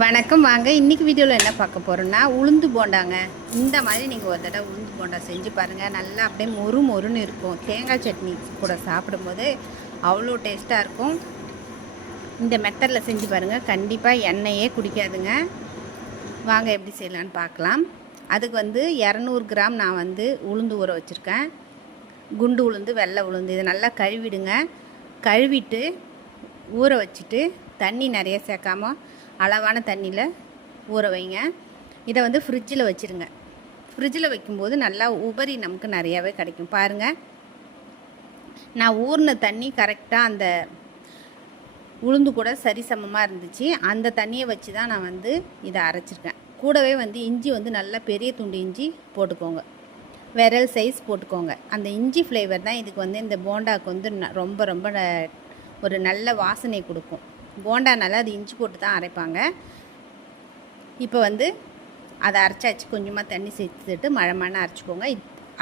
வணக்கம். வாங்க இன்றைக்கி வீடியோவில் என்ன பார்க்க போகிறோன்னா உளுந்து போண்டாங்க. இந்த மாதிரி நீங்கள் ஒரு தடவை உளுந்து போண்டா செஞ்சு பாருங்கள். நல்லா அப்படியே மொறு மொறுன்னு இருக்கும். தேங்காய் சட்னி கூட சாப்பிடும்போது அவ்வளோ டேஸ்ட்டாக இருக்கும். இந்த மெத்தடில் செஞ்சு பாருங்கள். கண்டிப்பாக எண்ணெயே குடிக்காதுங்க. வாங்க எப்படி செய்யலான்னு பார்க்கலாம். அதுக்கு 200 கிராம் நான் உளுந்து ஊற வச்சுருக்கேன். குண்டு உளுந்து, வெள்ளை உளுந்து இதை நல்லா கழுவிடுங்க. கழுவிட்டு ஊற வச்சுட்டு தண்ணி நிறைய சேர்க்காமல் அளவான தண்ணியில் ஊற வைங்க. இதை ஃப்ரிட்ஜில் வச்சுருங்க. ஃப்ரிட்ஜில் வைக்கும்போது நல்லா உபரி நமக்கு நிறையாவே கிடைக்கும். பாருங்கள், நான் ஊறின தண்ணி கரெக்டாக அந்த உளுந்து கூட சரிசமமாக இருந்துச்சு. அந்த தண்ணியை வச்சு தான் நான் இதை அரைச்சிருக்கேன். கூடவே இஞ்சி நல்லா பெரிய துண்டு இஞ்சி போட்டுக்கோங்க. விரல் சைஸ் போட்டுக்கோங்க. அந்த இஞ்சி ஃப்ளேவர் தான் இதுக்கு இந்த போண்டாவுக்கு ரொம்ப ரொம்ப ஒரு நல்ல வாசனை கொடுக்கும். போண்டானால அது இஞ்சி போட்டு தான் அரைப்பாங்க. இப்போ அதை அரைச்சாச்சு. கொஞ்சமாக தண்ணி சேர்த்துட்டு மழை அரைச்சிக்கோங்க.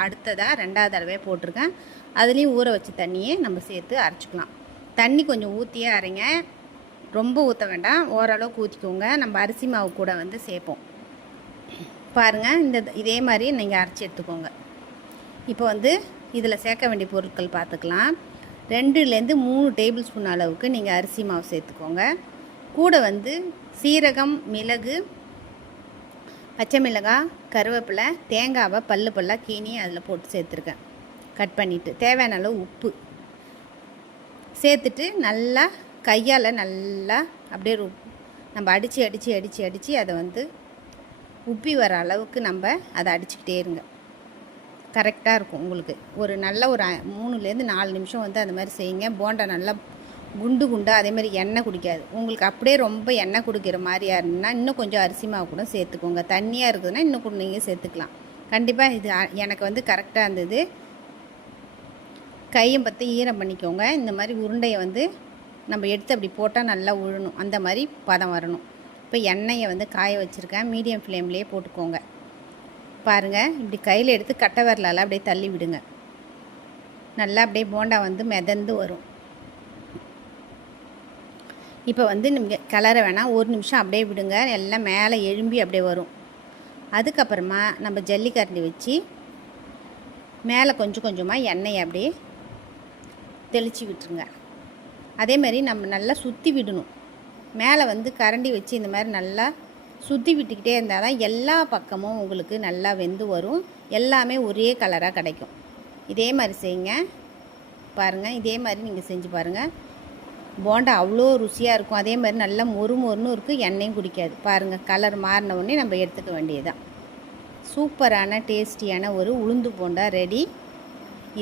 அடுத்ததாக 2வது தடவை போட்டிருக்கேன். அதுலேயும் ஊற வச்ச தண்ணியே நம்ம சேர்த்து அரைச்சிக்கலாம். தண்ணி கொஞ்சம் ஊற்றியே அரைங்க. ரொம்ப ஊற்ற வேண்டாம், ஓரளவுக்கு ஊற்றிக்கோங்க. நம்ம அரிசி மாவு கூட சேர்ப்போம். பாருங்கள், இதே மாதிரி நீங்கள் அரைச்சி எடுத்துக்கோங்க. இப்போ இதில் சேர்க்க வேண்டிய பொருட்கள் பார்த்துக்கலாம். 2லேருந்து 3 டேபிள் ஸ்பூன் அளவுக்கு நீங்கள் அரிசி மாவு சேர்த்துக்கோங்க. கூட சீரகம், மிளகு, பச்சை மிளகாய், கருவேப்பிலை, தேங்காவை பல்லாக கீனி அதில் போட்டு சேர்த்துருக்கேன். கட் பண்ணிவிட்டு தேவையான அளவு உப்பு சேர்த்துட்டு நல்லா கையால் நல்லா அப்படியே நம்ம அடித்து அதை உப்பி வர அளவுக்கு நம்ம அதை அடிச்சுக்கிட்டே இருங்க. கரெக்டாக இருக்கும் உங்களுக்கு. ஒரு 3லேருந்து 4 நிமிஷம் அந்த மாதிரி செய்யுங்க. போண்டா நல்லா குண்டு குண்டாக அதேமாதிரி எண்ணெய் குடிக்காது. உங்களுக்கு அப்படியே ரொம்ப எண்ணெய் குடிக்கிற மாதிரியா இருந்ததுன்னா இன்னும் கொஞ்சம் அரிசி மாவு கூட சேர்த்துக்கோங்க. தண்ணியாக இருக்குதுன்னா இன்னும் கூட நீங்கள் சேர்த்துக்கலாம். கண்டிப்பாக இது எனக்கு கரெக்டாக இருந்தது. கையை பற்றி ஈரம் பண்ணிக்கோங்க. இந்த மாதிரி உருண்டையை நம்ம எடுத்து அப்படி போட்டால் நல்லா உழணும். அந்த மாதிரி பதம் வரணும். இப்போ எண்ணெயை காய வச்சுருக்கேன். மீடியம் ஃப்ளேம்லேயே போட்டுக்கோங்க. பாருங்கள், இப்படி கையில் எடுத்து கட்டை விரலால் அப்படியே தள்ளி விடுங்க. நல்லா அப்படியே போண்டா மிதந்து வரும். இப்போ நீங்கள் கிளற வேணாம், 1 நிமிஷம் அப்படியே விடுங்க. எல்லாம் மேலே எழும்பி அப்படியே வரும். அதுக்கப்புறமா நம்ம ஜல்லிக்கரண்டி வச்சு மேலே கொஞ்சம் கொஞ்சமாக எண்ணெயை அப்படியே தெளித்து விட்டுருங்க. அதேமாதிரி நம்ம நல்லா சுற்றி விடணும். மேலே கரண்டி வச்சு இந்த மாதிரி நல்லா சுற்றி விட்டுக்கிட்டே இருந்தால் தான் எல்லா பக்கமும் உங்களுக்கு நல்லா வெந்து வரும். எல்லாமே ஒரே கலராக கிடைக்கும். இதே மாதிரி செய்யுங்க. பாருங்கள், இதே மாதிரி நீங்கள் செஞ்சு பாருங்கள். போண்டா அவ்வளோ ருசியாக இருக்கும். அதே மாதிரி நல்லா மொறு மொறுன்னு இருக்குது, எண்ணெயும் குடிக்காது. பாருங்கள், கலர் மாறின உடனே நம்ம எடுத்துக்க வேண்டியதுதான். சூப்பரான டேஸ்டியான ஒரு உளுந்து போண்டா ரெடி.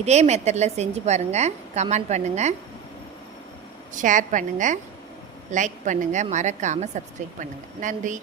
இதே மெத்தடில் செஞ்சு பாருங்கள். கமெண்ட் பண்ணுங்கள், ஷேர் பண்ணுங்கள், லைக் பண்ணுங்கள், மறக்காமல் சப்ஸ்கிரைப் பண்ணுங்கள். நன்றி.